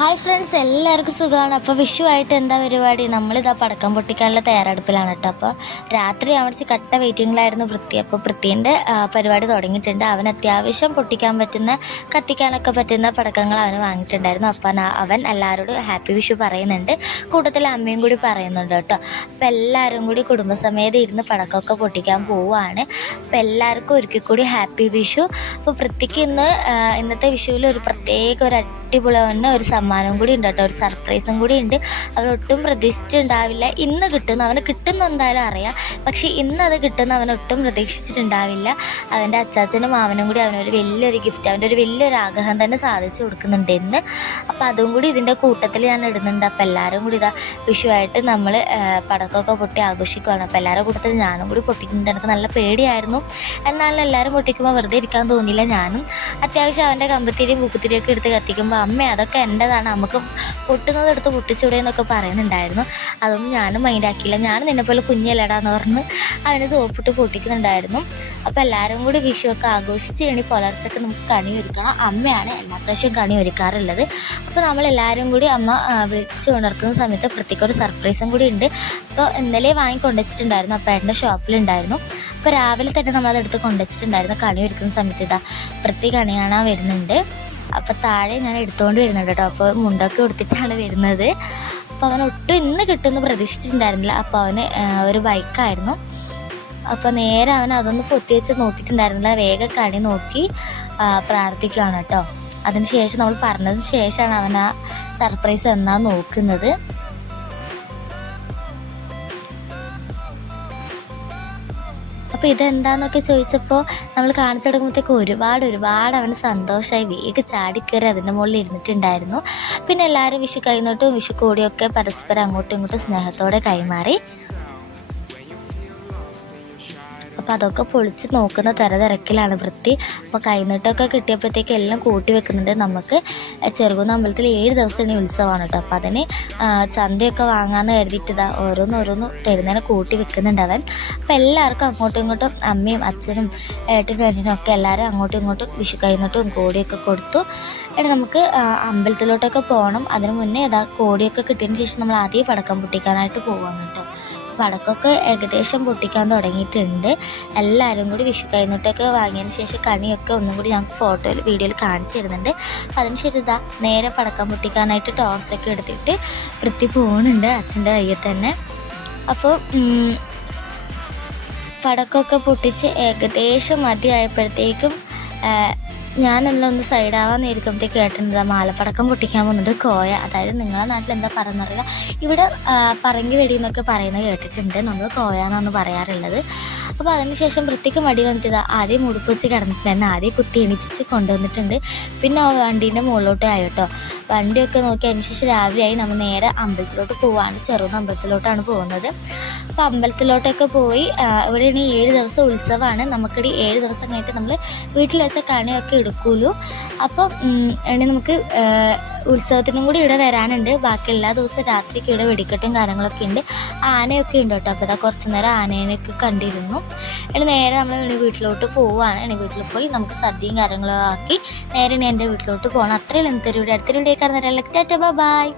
Hi friends, എല്ലാവർക്കും സുഖമാണ്. അപ്പോൾ വിഷുവായിട്ട് എന്താ പരിപാടി? നമ്മളിതാ പടക്കം പൊട്ടിക്കാനുള്ള തയ്യാറെടുപ്പിലാണ് കേട്ടോ. അപ്പോൾ രാത്രി അമർച്ച് കട്ട വെയിറ്റിങ്ങിലായിരുന്നു പൃഥ്വി. അപ്പോൾ പൃഥ്വീൻ്റെ പരിപാടി തുടങ്ങിയിട്ടുണ്ട്. അവൻ അത്യാവശ്യം പൊട്ടിക്കാൻ പറ്റുന്ന, കത്തിക്കാനൊക്കെ പറ്റുന്ന പടക്കങ്ങൾ അവന് വാങ്ങിയിട്ടുണ്ടായിരുന്നു. അപ്പം അവൻ എല്ലാവരോടും ഹാപ്പി വിഷു പറയുന്നുണ്ട്. കൂട്ടത്തിൽ അമ്മയും കൂടി പറയുന്നുണ്ട് കേട്ടോ. അപ്പോൾ എല്ലാവരും കൂടി കുടുംബസമേതം ഇരുന്ന് പടക്കമൊക്കെ പൊട്ടിക്കാൻ പോവുകയാണ്. അപ്പോൾ എല്ലാവർക്കും ഒരിക്കൽ കൂടി ഹാപ്പി വിഷു. അപ്പോൾ പൃഥ്വിക്ക് ഇന്നത്തെ വിഷുവിൽ ഒരു പ്രത്യേക ഒരു അടിപൊളി ഒരു സമ്മാനവും കൂടി ഉണ്ട് കേട്ടോ, ഒരു സർപ്രൈസും കൂടി ഉണ്ട്. അവനൊട്ടും പ്രതീക്ഷിച്ചിട്ടുണ്ടാവില്ല. ഇന്ന് കിട്ടുന്നു, അവന് കിട്ടുന്ന എന്തായാലും അറിയാം, പക്ഷേ ഇന്ന് അത് കിട്ടുന്ന അവനൊട്ടും പ്രതീക്ഷിച്ചിട്ടുണ്ടാവില്ല. അവൻ്റെ അച്ചാച്ചനും മാമനും കൂടി അവനൊരു വലിയൊരു ഗിഫ്റ്റ്, അവൻ്റെ ഒരു വലിയൊരു ആഗ്രഹം തന്നെ സാധിച്ചു കൊടുക്കുന്നുണ്ട് ഇന്ന്. അപ്പോൾ അതും കൂടി ഇതിൻ്റെ കൂട്ടത്തിൽ ഞാൻ ഇടുന്നുണ്ട്. അപ്പോൾ എല്ലാവരും കൂടി ഇതാ വിഷുവായിട്ട് നമ്മൾ പടക്കമൊക്കെ പൊട്ടി ആഘോഷിക്കുകയാണ്. അപ്പോൾ എല്ലാവരുടെ കൂട്ടത്തിൽ ഞാനും കൂടി പൊട്ടിക്കുന്നുണ്ട്. എനിക്ക് നല്ല പേടിയായിരുന്നു, എന്നാലും എല്ലാവരും പൊട്ടിക്കുമ്പോൾ വെറുതെ ഇരിക്കാൻ തോന്നിയില്ല. ഞാനും അത്യാവശ്യം അവൻ്റെ കമ്പത്തിരിയും പൂക്കുത്തിരിയൊക്കെ എടുത്ത് കത്തിക്കുമ്പോൾ അമ്മ അതൊക്കെ എൻ്റെതാണ്, നമുക്ക് പൊട്ടുന്നത് എടുത്ത് പൊട്ടിച്ചൂടെ എന്നൊക്കെ പറയുന്നുണ്ടായിരുന്നു. അതൊന്നും ഞാനും മൈൻഡാക്കിയില്ല. ഞാൻ നിന്നെപ്പോലെ കുഞ്ഞല്ലടാന്ന് പറഞ്ഞ് അവനെ സോപ്പിട്ട് പൊട്ടിക്കുന്നുണ്ടായിരുന്നു. അപ്പോൾ എല്ലാവരും കൂടി വിഷുവൊക്കെ ആഘോഷിച്ച് ഇനി പുലർച്ചയ്ക്ക് നമുക്ക് കണി ഒരുക്കണം. അമ്മയാണ് എല്ലാ പ്രാവശ്യവും കണി ഒരുക്കാറുള്ളത്. അപ്പോൾ നമ്മളെല്ലാവരും കൂടി അമ്മ വിളിച്ച് ഉണർത്തുന്ന സമയത്ത് പ്രത്യേക ഒരു സർപ്രൈസും കൂടി ഉണ്ട്. അപ്പോൾ ഇന്നലെ കൊണ്ടുവച്ചിട്ടുണ്ടായിരുന്നു, അപ്പോൾ എൻ്റെ ഷോപ്പിലുണ്ടായിരുന്നു. അപ്പോൾ രാവിലെ തന്നെ നമ്മളതെടുത്ത് കൊണ്ടുവച്ചിട്ടുണ്ടായിരുന്നു. കണി ഒരുക്കുന്ന സമയത്ത് ഇതാ പ്രത്യേക കണി കാണാൻ വരുന്നുണ്ട്. അപ്പോൾ താഴെ ഞാൻ എടുത്തുകൊണ്ട് വരുന്നുണ്ട് കേട്ടോ. അപ്പോൾ മുണ്ടൊക്കെ കൊടുത്തിട്ടാണ് വരുന്നത്. അപ്പോൾ അവൻ ഒട്ടും ഇന്ന് കിട്ടുമെന്ന് പ്രതീക്ഷിച്ചിട്ടുണ്ടായിരുന്നില്ല. അപ്പോൾ അവന് ഒരു ബൈക്കായിരുന്നു. അപ്പോൾ നേരെ അവൻ അതൊന്ന് പൊത്തി വെച്ച് നോക്കിയിട്ടുണ്ടായിരുന്നില്ല. വേഗം കണി നോക്കി പ്രാർത്ഥിക്കുകയാണ് കേട്ടോ. അതിന് ശേഷം നമ്മൾ പറഞ്ഞതിന് ശേഷമാണ് അവൻ ആ സർപ്രൈസ് എന്നാ നോക്കുന്നത്. അപ്പോൾ ഇതെന്താണെന്നൊക്കെ ചോദിച്ചപ്പോൾ നമ്മൾ കാണിച്ചു കൊടുക്കുമ്പോഴത്തേക്ക് ഒരുപാട് അവന് സന്തോഷമായി. വേഗം ചാടിക്കയറി അതിൻ്റെ മുകളിൽ ഇരുന്നിട്ടുണ്ടായിരുന്നു. പിന്നെ എല്ലാവരും വിഷു കൈനീട്ടും വിഷു കോടിയൊക്കെ പരസ്പരം അങ്ങോട്ടും ഇങ്ങോട്ടും സ്നേഹത്തോടെ കൈമാറി. അപ്പോൾ അതൊക്കെ പൊളിച്ച് നോക്കുന്ന തിരക്കിലാണ് വൃത്തി. അപ്പോൾ കൈനീട്ടമൊക്കെ കിട്ടിയപ്പോഴത്തേക്ക് എല്ലാം കൂട്ടി വെക്കുന്നുണ്ട്. നമുക്ക് ചെറുകുന്ന അമ്പലത്തിൽ 7 ദിവസം ഇനി ഉത്സവമാണ് കേട്ടോ. അപ്പോൾ അതിന് ചന്തയൊക്കെ വാങ്ങാമെന്ന് കരുതിയിട്ട് ഇതാ ഓരോന്ന് തരുന്നതിനെ കൂട്ടി വെക്കുന്നുണ്ട് അവൻ. അപ്പോൾ എല്ലാവർക്കും അങ്ങോട്ടും ഇങ്ങോട്ടും അമ്മയും അച്ഛനും ഏട്ടനും അനിയനും ഒക്കെ എല്ലാവരും അങ്ങോട്ടും ഇങ്ങോട്ടും വിഷു കൈനീട്ടവും കോടിയൊക്കെ കൊടുത്തു. എന്നിട്ട് നമുക്ക് അമ്പലത്തിലോട്ടൊക്കെ പോകണം. അതിന് മുന്നേ ഇതാ കോടിയൊക്കെ കിട്ടിയതിന് ശേഷം നമ്മൾ ആദ്യം പടക്കം പൊട്ടിക്കാനായിട്ട് പോവാണ് കേട്ടോ. പടക്കമൊക്കെ ഏകദേശം പൊട്ടിക്കാൻ തുടങ്ങിയിട്ടുണ്ട്. എല്ലാവരും കൂടി വിഷു കൈനീട്ടമൊക്കെ വാങ്ങിയതിന് ശേഷം കണിയൊക്കെ ഒന്നും കൂടി ഞങ്ങൾക്ക് ഫോട്ടോയിൽ വീഡിയോയിൽ കാണിച്ചു തരുന്നുണ്ട്. അതിനുശേഷം ഇതാ നേരെ പടക്കം പൊട്ടിക്കാനായിട്ട് ടോർച്ചൊക്കെ എടുത്തിട്ട് വൃത്തി പോകുന്നുണ്ട് അച്ഛൻ്റെ കയ്യിൽ തന്നെ. അപ്പോൾ പടക്കമൊക്കെ പൊട്ടിച്ച് ഏകദേശം മതിയായപ്പോഴത്തേക്കും ഞാനെല്ലാം ഒന്ന് സൈഡാവാൻ നേരിക്കുമ്പോഴത്തേക്ക് കേട്ടിട്ടുണ്ട് മാലപ്പടക്കം പൊട്ടിക്കാൻ പോകുന്നുണ്ട് കോയ. അതായത് നിങ്ങളുടെ നാട്ടിൽ എന്താ പറയുന്നറിയില്ല, ഇവിടെ പറങ്കി വെടി എന്നൊക്കെ പറയുന്നത് കേട്ടിട്ടുണ്ട്. നമ്മൾ കോയ എന്നാണ് പറയാറുള്ളത്. അപ്പോൾ അതിനുശേഷം വൃത്തിക്ക് മടി വന്നിട്ട് ആദ്യം ഉടുപ്പൂസി കിടന്നിട്ട് തന്നെ ആദ്യം കുത്തി എണിപ്പിച്ച് കൊണ്ടുവന്നിട്ടുണ്ട്. പിന്നെ വണ്ടീൻ്റെ മുകളിലോട്ട് ആയി കേട്ടോ. വണ്ടിയൊക്കെ നോക്കി അതിനുശേഷം രാവിലെയായി നമ്മൾ നേരെ അമ്പലത്തിലോട്ട് പോവാണ്. ചെറുന്ന അമ്പലത്തിലോട്ടാണ് പോകുന്നത്. അപ്പോൾ അമ്പലത്തിലോട്ടൊക്കെ പോയി ഇവിടെ ഇനി 7 ദിവസം ഉത്സവമാണ്. നമുക്കിടെ 7 ദിവസം കഴിഞ്ഞിട്ട് നമ്മൾ വീട്ടിൽ വെച്ച കണിയൊക്കെ എടുക്കുമല്ലോ. അപ്പോൾ ഇനി നമുക്ക് ഉത്സവത്തിനും കൂടി ഇവിടെ വരാനുണ്ട്. ബാക്കി എല്ലാ ദിവസവും രാത്രിക്ക് ഇവിടെ വെടിക്കെട്ടും കാര്യങ്ങളൊക്കെ ഉണ്ട്. ആനയൊക്കെ ഉണ്ട് കേട്ടോ. അപ്പോൾ കുറച്ച് നേരം ആനേനെയൊക്കെ കണ്ടിരുന്നു. ഇനി നേരെ നമ്മൾ വീട്ടിലോട്ട് പോവുകയാണ്. ഇനി വീട്ടിൽ പോയി നമുക്ക് സദ്യയും കാര്യങ്ങളും ആക്കി നേരെ എൻ്റെ വീട്ടിലോട്ട് പോകണം. അത്രയും അടുത്തൊരു വീഡിയോ കാണുന്നവരെല്ലാം ടാറ്റാ ബൈ.